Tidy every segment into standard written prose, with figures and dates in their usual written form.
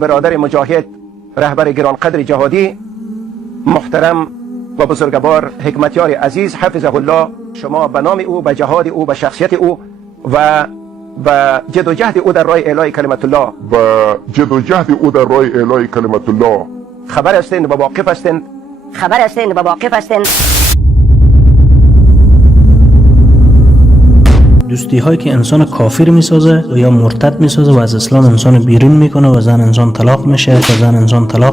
برادر مجاهد رهبر گرانقدر جهادی محترم و بزرگوار حکمتیار عزیز حفظه الله، شما به نام او، به جهاد او، به شخصیت او و به جد و جهد او در راه اعلای کلمت الله خبر هستند و واقف هستند. دوستی هایی که انسان کافر میسازه و یا مرتد میسازه و از اسلام انسان بیرون میکنه و زن انسان طلاق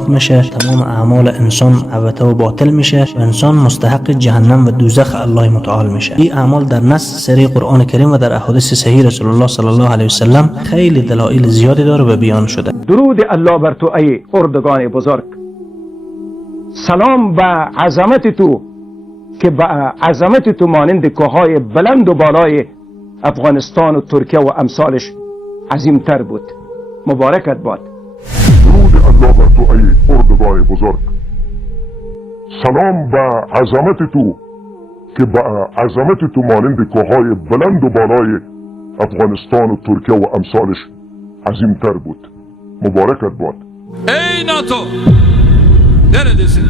میشه تمام اعمال انسان عبث و باطل میشه و انسان مستحق جهنم و دوزخ الله متعال میشه. این اعمال در نص سری قرآن کریم و در احادیث صحیح رسول الله صلی الله علیه و سلم خیلی دلایل زیادی داره و بیان شده. درود الله بر تو ای اردگان بزرگ، سلام به عظمت تو که به عظمت تو مانند کوههای بلند و بالای افغانستان و ترکیه و امثالش عظیمتر بود. مبارکت باد. درود الله بر تو ای اردگاه بزرگ، سلام به عظمت تو که به عظمت تو مانند کوههای بلند و بالای افغانستان و ترکیه و امثالش عظیمتر بود. مبارکت باد. Ey NATO! Neredesin?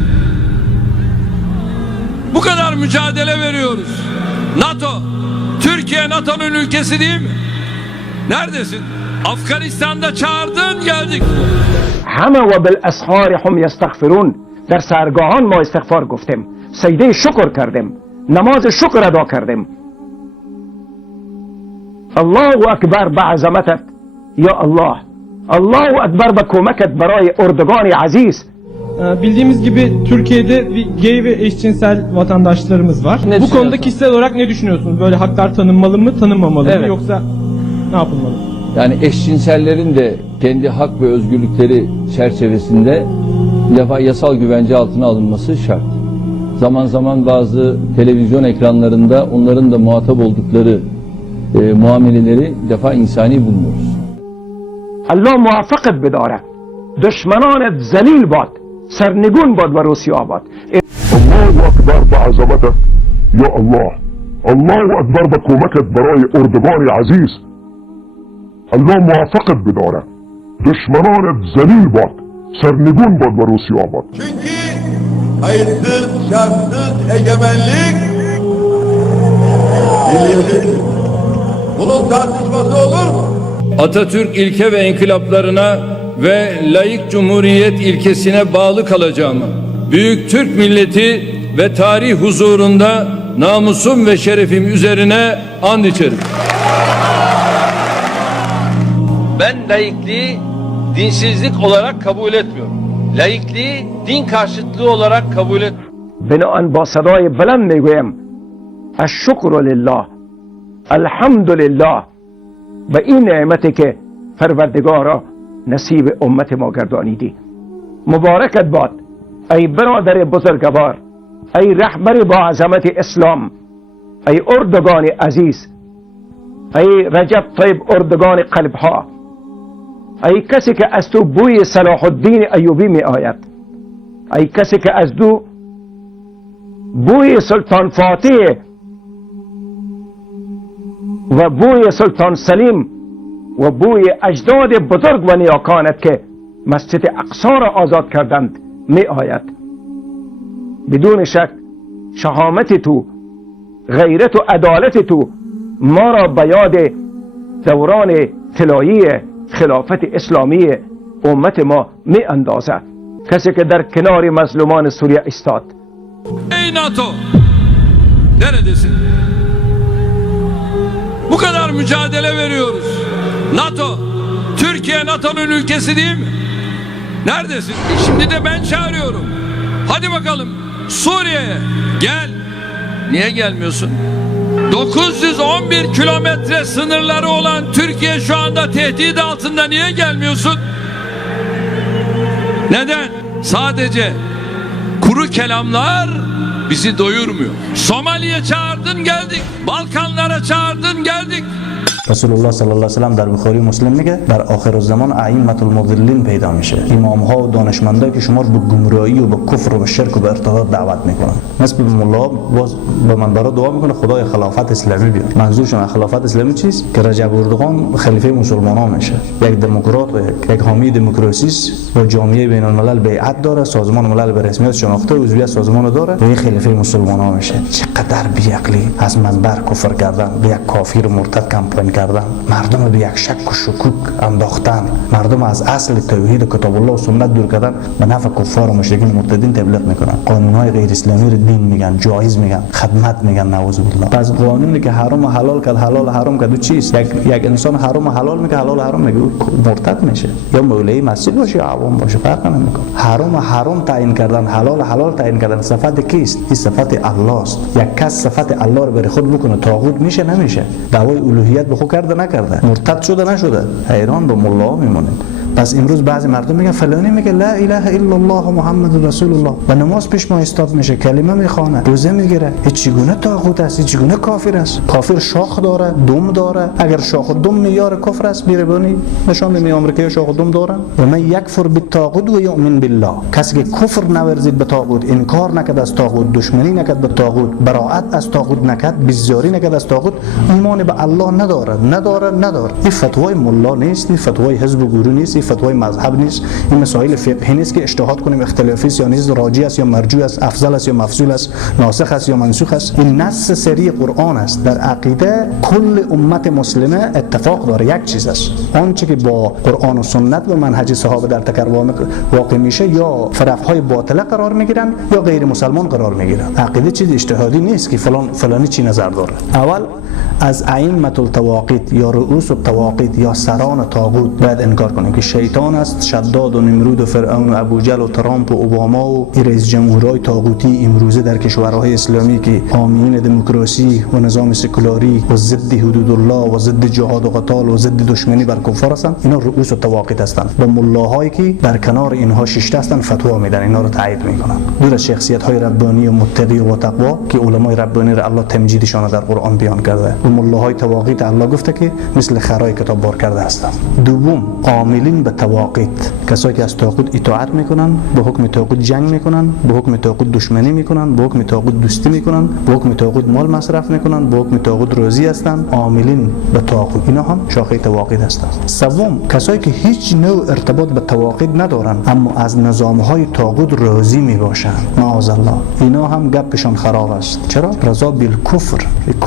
Bu kadar mücadele veriyoruz. NATO! Türkiye NATO'nun ülkesi değil mi? Neredesin? Afganistan'da çağırdın, geldik. همه و بالاسحار هم یستغفرون، در سرگاهان ما استغفار گفتیم، سجده شکر کردیم، نماز شکر ادا کردیم. الله اکبر به عظمتت یا الله، الله اکبر به کمکت برای اردگان عزیز. Bildiğimiz gibi Türkiye'de bir gay ve eşcinsel vatandaşlarımız var. Bu konuda kişisel olarak ne düşünüyorsunuz? Böyle haklar tanınmalı mı, tanınmamalı mı, yoksa ne yapılmalı? Yani eşcinsellerin de kendi hak ve özgürlükleri çerçevesinde bir defa yasal güvence altına alınması şart. Zaman zaman bazı televizyon ekranlarında onların da muhatap oldukları muameleleri bir defa insani bulmuyoruz. الله موافقت بداره، دشمنانت ذلیل باد، سرنگون باد و رسوا باد. الله اکبر به عظمتت یا الله، الله اکبر به کمکت برای اردگان عزیز. الله موافقت بداره، دشمنانت ذلیل باد، سرنگون باد و رسوا باد. Çünkü hayırsız, şartsız egemenlik milliyetçidir. Bunun tartışması olur mu? Atatürk ilke ve inkılaplarına ve laik cumhuriyet ilkesine bağlı kalacağımı, büyük Türk milleti ve tarih huzurunda namusum ve şerefim üzerine and içerim. Ben laikliği dinsizlik olarak kabul etmiyorum. Laikliği din karşıtlığı olarak kabul etmiyorum. بناهن با صدای بلند میگویم الشکر لله، الحمد لله به این نعمتی که پروردگارا نصیب امت ما گردانیدی. مبارکت باد ای برادر بزرگوار، ای رهبر با عظمت اسلام، ای اردگان عزیز، ای رجب طیب اردگان قلبها، ای کسی که از تو بوی صلاح الدین ایوبی می آید، ای کسی که از تو بوی سلطان فاتح و بوی سلطان سلیم و بوی اجداد بزرگ و نیاکانت که مسجد اقصی را آزاد کردند می آید. بدون شک شهامت تو، غیرت و عدالت تو ما را به یاد دوران طلایی خلافت اسلامی امت ما می اندازد. کسی که در کنار مظلومان سوریه استاد. Ey NATO! Neredesin? Bu kadar mücadele veriyoruz. NATO! Türkiye NATO'nun ülkesi değil mi? Neredesin? Şimdi de ben çağırıyorum. Hadi bakalım Suriye'ye gel. Niye gelmiyorsun? 911 kilometre sınırları olan Türkiye şu anda tehdit altında, niye gelmiyorsun? Neden? Sadece kuru kelamlar bizi doyurmuyor. Somali'ye çağırdın, geldik. Balkanlara çağırdın, geldik. رسول الله صلی الله علیه و سلم در بخاری و مسلم میگه در آخر الزمان ائمه المضلین پیدا میشه، امام ها و دانشمندایی که شما رو به گمراهی و به کفر و به شرک و به ارتداد دعوت میکنن. مثل ملا باز به منبر دعا میکنه خدای خلافت اسلامی بیار. منظورشون خلافت اسلامی چیست؟ که رجب اردوغان خلیفه مسلمانان میشه، یک دموکرات و یک حامی دموکراسی است و جامعه بین الملل بیعت داره، سازمان ملل به رسمیت شناخته و عضویت سازمان داره و یک خلیفه مسلمانان میشه. چقدر بیعقلی از منبر کفر کردن، به یک کافر مرتد کمپین کردن، مردم به یک شک و شکوک انداختن، مردم از اصل توحید و کتاب الله و سنت دور کردن، به نفع کفار و مشرکین مرتدین تبلیغ میکنن. قانونهای غیر اسلامی رو دین میگن، جایز میگن، خدمت میگن، نعوذ بالله. پس قانونی که حرام و حلال کرد، حلال و حرام کرد چیست؟ یک انسان حرام و حلال میگه، حلال و حرام میگه، مرتد میشه. یا مولوی مسجد باشه یا عوام باشه فرق نمیکنه. حرام و حرام تعیین کردن، حلال و حلال تعیین کردن صفت کیست؟ این صفت الله است. یک کس صفت الله رو بر خود بکنه طاغوت میشه نمیشه؟ دعوای الوهیت به خود کرده نکرده؟ مرتد شده نشده؟ حیران به ملا میمونید. پس امروز بعضی مردم میگن فلانی میگه لا اله الا الله محمد رسول الله و نماز پیش ما استاد میشه، کلمه میخوانه، روزه میگیره. چگونه طاغوت است؟ چگونه کافر است؟ کافر شاخ داره، دم داره. اگر شاخ و دم معیار کفر است، بیربانی نشان میده آمریکایی شاخ و دم دارن. و من یکفر بالطاغوت و یؤمن بالله، کسی که کفر نورزید به طاغوت، انکار نکرد از طاغوت، دشمنی نکرد به طاغوت، براءت از طاغوت نکرد، بیزاری نکرد از طاغوت، ایمان به الله نداره. این فتوای ملا نیست، این فتوای حزب و گروه نیست، فتوای مذهب نیست، این مسائل فقهی نیست که اجتهاد کنیم اختلافی است یا نیست، راجی است یا مرجوع است، افضل است یا مفضول است، ناسخ است یا منسوخ است. این نص سری قرآن است. در عقیده کل امت مسلمه اتفاق داره یک چیز است، آنچه که با قرآن و سنت و منهج صحابه در تکرار واقع میشه یا فرقهای باطله قرار میگیرن یا غیر مسلمان قرار میگیرن. عقیده چیز اجتهادی نیست که فلانی چی نظر داره. اول از ائمه الطواغیت یا رؤوس الطواغیت یا سران طاغوت باید انکار کنیم که شیطان است، شداد و نمرود و فرعون و ابوجهل و ترامپ و اوباما و رئیس جمهورهای طاغوتی امروزه در کشورهای اسلامی که حامیین دموکراسی و نظام سکولاری و ضد حدود الله و ضد جهاد و قتال و ضد دشمنی بر کفار هستند. اینا رؤوس الطواغیت هستند و ملاهایی که در کنار اینها شش هستند فتوا میدن، اینا رو تایید میکنن. دور از شخصیت های ربانی و متقی و تقوا که علمای ربانی را الله تمجیدشان در قرآن بیان کرده و ملاهای طواغیت الله گفته که مثل خرای کتاب بار کرده هستند. دوم، عاملین به طواغیت، کسایی که از طاغوت اطاعت میکنن، به حکم طاغوت جنگ میکنن، به حکم طاغوت دشمنی میکنن، به حکم طاغوت دوستی میکنن، به حکم طاغوت مال مصرف میکنن، به حکم طاغوت راضی هستند. عاملین به طاغوت اینا هم شاخه طواغیت هستند. سوم، کسایی که هیچ نوع ارتباط به طواغیت ندارن اما از نظامهای طاغوت راضی میباشند، معاذ الله، اینا هم گپشان خراب است. چرا؟ رضا بالکفر،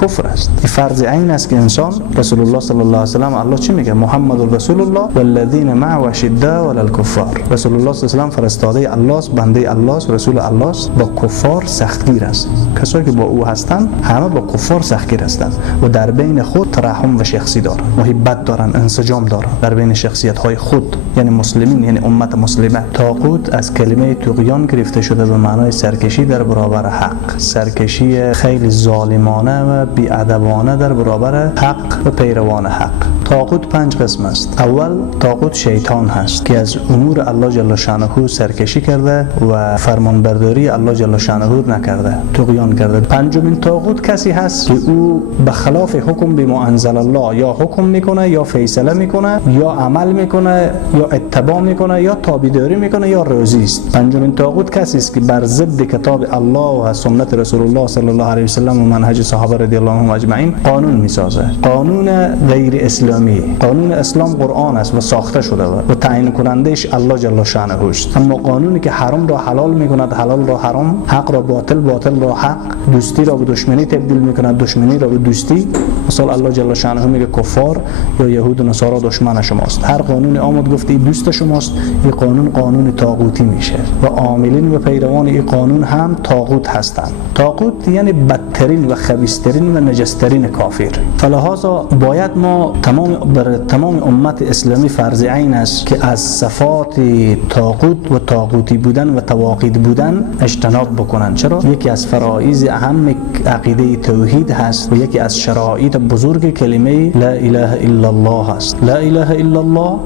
کفر است. این فرض عین است که انسان، رسول الله صلی الله علیه و سلم الله چی میگه؟ محمد رسول الله والذین معه شداء ولا الكفار. رسول الله صلی الله علیه و سلم فرستاده الله است، بنده الله است، رسول الله است، با کفار سختگیر است. کسایی که با او هستند همه با کفار سختگیر هستند و در بین خود ترحم و شخصی دارند، محبت دارند، انسجام دارند در بین شخصیت های خود، یعنی مسلمین، یعنی امت مسلمه. طاغوت از کلمه طغیان گرفته شده به معنای سرکشی در برابر حق، سرکشی خیلی ظالمانه و بی‌ادبانه در برابر حق و پیروان حق. طاغوت 5 قسم است. اول طاغوت شیطان هست که از امور الله جل شانه سرکشی کرده و فرمانبرداری الله جل شانه نکرده، طغیان کرده. پنجمین طاغوت کسی هست که او به خلاف حکم بما انزل الله یا حکم میکنه یا فیصله میکنه یا عمل میکنه یا اتباع میکنه یا تابعداری میکنه یا راضی است. پنجمین طاغوت کسی است که بر ضد کتاب الله و سنت رسول الله صلی الله علیه و سلم و منهج صحابه رضی الله عنهم اجمعین قانون میسازه، قانون غیر اسلامی. قانون اسلام قرآن است و ساخته شده و تعیین کنندش الله جل شانه است. اما قانونی که حرام را حلال میکند، حلال را حرام، حق را باطل، باطل را حق، دوستی را به دشمنی تبدیل میکند، دشمنی را به دوستی. مثلا الله جل شانه میگه کفار یا یهود و نصارا دشمن شماست. هر قانون آمد گفته این دوست شماست، این قانون قانون طاغوتی میشه و عاملین و پیروان این قانون هم طاغوت هستند. طاغوت یعنی بدترین و خبیثترین و نجسترین کافر. فلهذا باید ما تمام امت اسلامی فرض عین است که از صفات طاغوت و طاغوتی بودن و طواغیت بودن اجتناب بکنن. چرا؟ یکی از فرایض اهم عقیده توحید هست و یکی از شرایط بزرگ کلمه لا اله الا الله هست. لا اله الا الله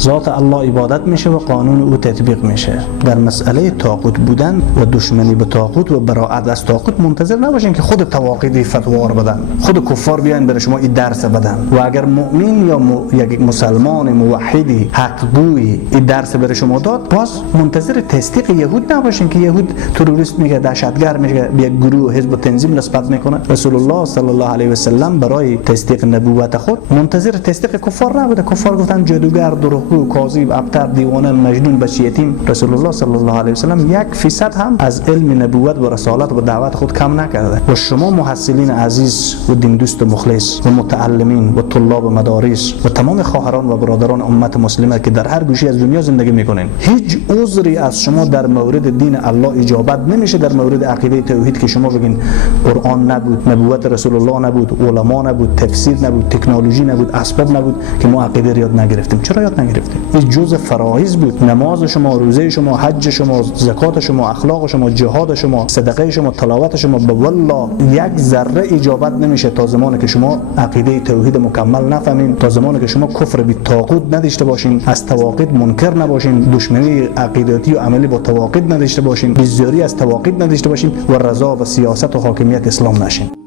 ذات الله عبادت میشه و قانون او تطبیق میشه. در مسئله طاغوت بودن و دشمنی به طاغوت و براءت از طاغوت منتظر نباشین که خود طواغیت فتوا بدن، خود کفار بیان برای شما این درس بدن. و اگر مؤمن یا یک مسلمان موحدی حقگوی این درس برای شما داد، باز منتظر تصدیق یهود نباشین که یهود تروریست میگه، دهشتگر میگه، به یک گروه حزب و تنظیم نسبت میکنه. رسول الله صلی الله علیه و سلم برای تصدیق نبوت خود منتظر تصدیق کفار نبوده. کفار گفتن جادوگر، دروغگو، کاذب، ابتر، دیوانه، مجنون، بچه یتیم. رسول الله صلی الله علیه و سلم 1% هم از علم نبوت و رسالت و دعوت خود کم نکرده. و شما محصلین عزیز و دین دوست و مخلص و متعلمین و طلاب مدارس و تمام خواهران و برادران امت مسلمه که در هر گوشه از دنیا زندگی میکنین، هیچ عذری از شما در مورد دین الله اجابت نمیشه. در مورد عقیده توحید که شما بگین قرآن نبود، نبوت رسول الله نبود، علما نبود، تفسیر نبود، تکنولوژی نبود، اسباب نبود که ما عقیده یاد نگرفتیم. چرا یاد نگرفتیم؟ این جزء فرایض بود. نماز شما، روزه شما، حج شما، زکات شما، اخلاق شما، جهاد شما، صدقه شما، تلاوت شما، به والله یک ذره اجابت نمیشه تا زمانی که شما عقیده توحید مکمل نفهمین، تا زمانی که شما کفر به طاغوت نداشته باشین، از طواغیت منکر نباشین، دشمنی عقیدتی و عملی با طواغیت نداشته باشین، بیزاری از طواغیت نداشته باشین و رضا و سیاست و حاکمیت اسلام نشین.